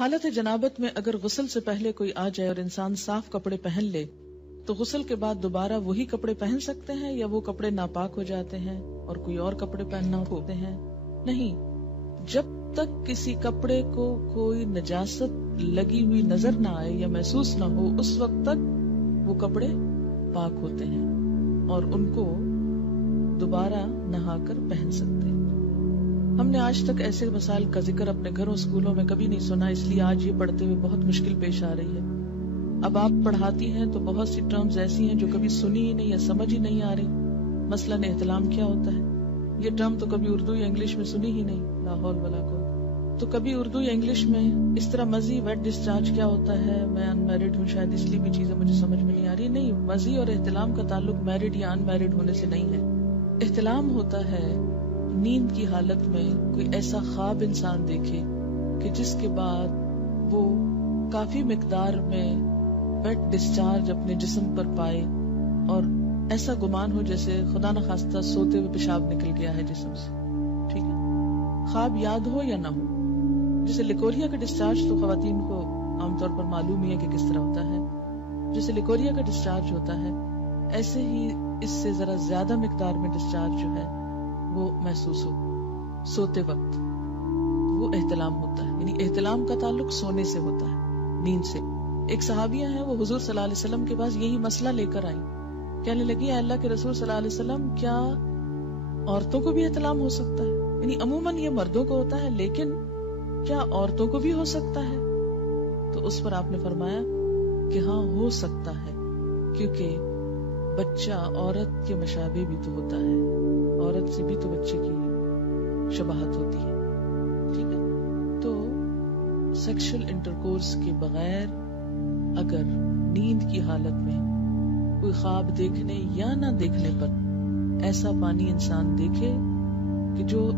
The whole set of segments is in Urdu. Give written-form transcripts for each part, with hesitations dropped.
حالت جنابت میں اگر غسل سے پہلے کوئی آ جائے اور انسان صاف کپڑے پہن لے تو غسل کے بعد دوبارہ وہی کپڑے پہن سکتے ہیں یا وہ کپڑے ناپاک ہو جاتے ہیں اور کوئی اور کپڑے پہننا ہوتے ہیں؟ نہیں، جب تک کسی کپڑے کو کوئی نجاست لگی ہوئی نظر نہ آئے یا محسوس نہ ہو اس وقت تک وہ کپڑے پاک ہوتے ہیں اور ان کو دوبارہ نہا کر پہن سکتے ہیں۔ ہم نے آج تک ایسے مسائل کا ذکر اپنے گھروں اسکولوں میں کبھی نہیں سنا، اس لیے آج یہ پڑھتے ہوئے بہت مشکل پیش آ رہی ہے۔ اب آپ پڑھاتی ہیں تو بہت سی ٹرمز ایسی ہیں جو کبھی سنی ہی نہیں یا سمجھ ہی نہیں آ رہی۔ مثلاً احتلام کیا ہوتا ہے، یہ ٹرم تو کبھی اردو یا انگلش میں سنی ہی نہیں، لا حول ولا قوت۔ تو کبھی اردو یا انگلش میں اس طرح مزی ویٹ ڈسچارج کیا ہوتا ہے، میں ان میرڈ ہوں شاید اس لیے بھی چیزیں مجھے سمجھ میں نہیں آ رہی۔ نہیں، مزی اور احتلام کا تعلق میرڈ یا ان میرڈ ہونے سے نہیں ہے۔ احتلام ہوتا ہے نیند کی حالت میں کوئی ایسا خواب انسان دیکھے کہ جس کے بعد وہ کافی مقدار میں ویٹ ڈسچارج اپنے جسم پر پائے اور ایسا گمان ہو جیسے خدا نخواستہ سوتے ہوئے پیشاب نکل گیا ہے جسم سے، ٹھیک ہے، خواب یاد ہو یا نہ ہو۔ جیسے لیکوریا کا ڈسچارج تو خواتین کو عام طور پر معلوم ہی ہے کہ کس طرح ہوتا ہے، جیسے لیکوریا کا ڈسچارج ہوتا ہے ایسے ہی اس سے ذرا زیادہ مقدار میں ڈسچارج جو ہے وہ محسوس ہو سوتے وقت، وہ احتلام ہوتا ہے۔ یعنی احتلام کا تعلق سونے سے ہوتا ہے، نیند سے۔ ایک صحابیہ ہیں، وہ حضور صلی اللہ علیہ وسلم کے پاس یہی مسئلہ لے کر آئی، کہنے لگی، اے اللہ کے رسول صلی اللہ علیہ وسلم، کیا عورتوں کو بھی احتلام ہو سکتا ہے؟ یعنی عموماً یہ مردوں کو ہوتا ہے لیکن کیا عورتوں کو بھی ہو سکتا ہے؟ تو اس پر آپ نے فرمایا کہ ہاں ہو سکتا ہے، کیونکہ بچہ عورت کے مشابہ بھی تو ہوتا ہے، عورت سے بھی تو بچے کی شباہت ہوتی ہے، ٹھیک ہے۔ تو سیکشل انٹرکورس کے بغیر اگر نیند کی حالت میں کوئی خواب دیکھنے یا نہ دیکھنے پر ایسا پانی انسان دیکھے کہ جو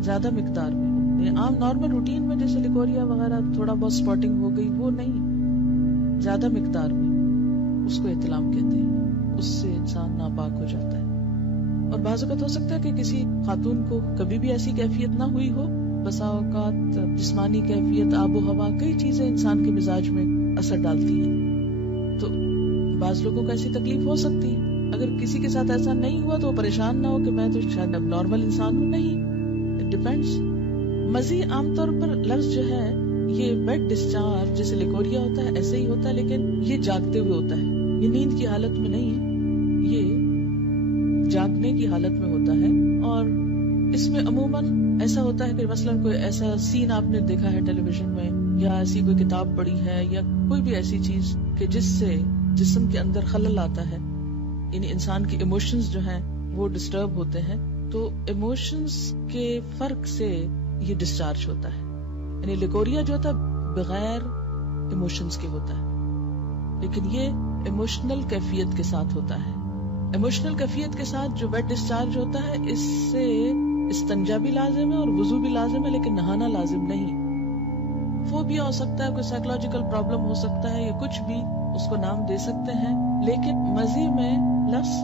زیادہ مقدار میں عام نارمل روٹین میں جیسے لیکوریا وغیرہ تھوڑا بہت سپاٹنگ ہو گئی، وہ نہیں، زیادہ مقدار میں، اس کو احتلام کہتے ہیں، اس سے انسان ناپاک ہو جاتا ہے۔ اور بعض اوقات ہو سکتا ہے کہ کسی خاتون کو کبھی بھی ایسی کیفیت نہ ہوئی ہو، بسا اوقات جسمانی کیفیت، آب و ہوا، کئی چیزیں انسان کے مزاج میں اثر ڈالتی ہیں، تو بعض لوگوں کو ایسی تکلیف ہو سکتی ہے۔ اگر کسی کے ساتھ ایسا نہیں ہوا تو وہ پریشان نہ ہو کہ میں تو شاید اب نارمل انسان ہوں، نہیں، اٹ ڈیپینڈس۔ مزی عام طور پر لفظ جو ہے یہ ویٹ ڈسچارج جیسے لیکوریا ہوتا ہے ایسے ہی ہوتا ہے، لیکن یہ جاگتے ہوئے ہوتا ہے، یہ نیند کی حالت میں نہیں، یہ جاگنے کی حالت میں ہوتا ہے۔ اور اس میں عموماً ایسا ہوتا ہے کہ مثلاً کوئی ایسا سین آپ نے دیکھا ہے ٹیلی ویژن میں، یا ایسی کوئی کتاب پڑھی ہے، یا کوئی بھی ایسی چیز کہ جس سے جسم کے اندر خلل آتا ہے، یعنی انسان کے ایموشنز جو ہیں وہ ڈسٹرب ہوتے ہیں، تو ایموشنز کے فرق سے یہ ڈسچارج ہوتا ہے۔ یعنی لیکوریا جو ہوتا ہے بغیر ایموشنز کے ہوتا ہے، لیکن یہ ایموشنل کیفیت کے ساتھ ہوتا ہے۔ ایموشنل کیفیت کے ساتھ جو ویٹ ڈسچارج ہوتا ہے اس سے استنجا بھی لازم ہے اور وضو بھی لازم ہے، لیکن نہانا لازم نہیں۔ فوبیا ہو سکتا ہے، کوئی سائیکولوجیکل پرابلم ہو سکتا ہے، یا کچھ بھی اس کو نام دے سکتے ہیں، لیکن مزے میں لفظ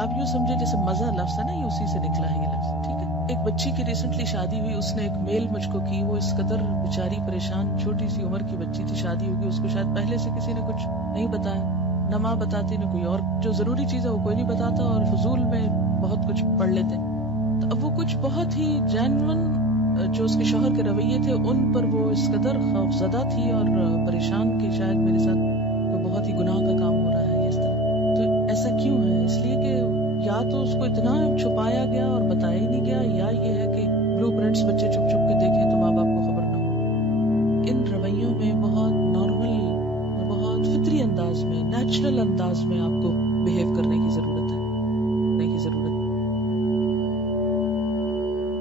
آپ یوں سمجھے جیسے مزہ لفظ ہے نا، یہ اسی سے نکلا ہے یہ لفظ، ٹھیک ہے۔ ایک بچی کی ریسنٹلی شادی ہوئی، اس نے ایک میل مجھ کو کی، وہ اس قدر بیچاری پریشان، چھوٹی سی عمر کی بچی تھی، شادی ہوگی، اس کو شاید پہلے سے کسی نے کچھ نہیں بتایا، نہ ماں بتاتی نہ کوئی اور، جو ضروری چیز ہے وہ کوئی نہیں بتاتا، اور فضول میں بہت کچھ پڑھ لیتے۔ تو اب وہ کچھ بہت ہی جینون جو اس کے شوہر کے رویے تھے ان پر وہ اس قدر خوفزدہ تھی اور پریشان کہ شاید میرے ساتھ کوئی بہت ہی گناہ کا کام ہو رہا ہے اس طرح۔ تو ایسا کیوں ہے؟ اس لیے کہ یا تو اس کو اتنا چھپایا گیا اور بتایا ہی نہیں گیا، یا یہ ہے کہ بلو پرنٹس بچے چھپ چھپ کے دیکھیں تو ماں باپ کو خبر نہ ہو۔ ان رویوں میں بہت نارمل اور بہت فطری انداز میں، نیچرل انداز میں آپ کو بہیو کرنے کی ضرورت ہے۔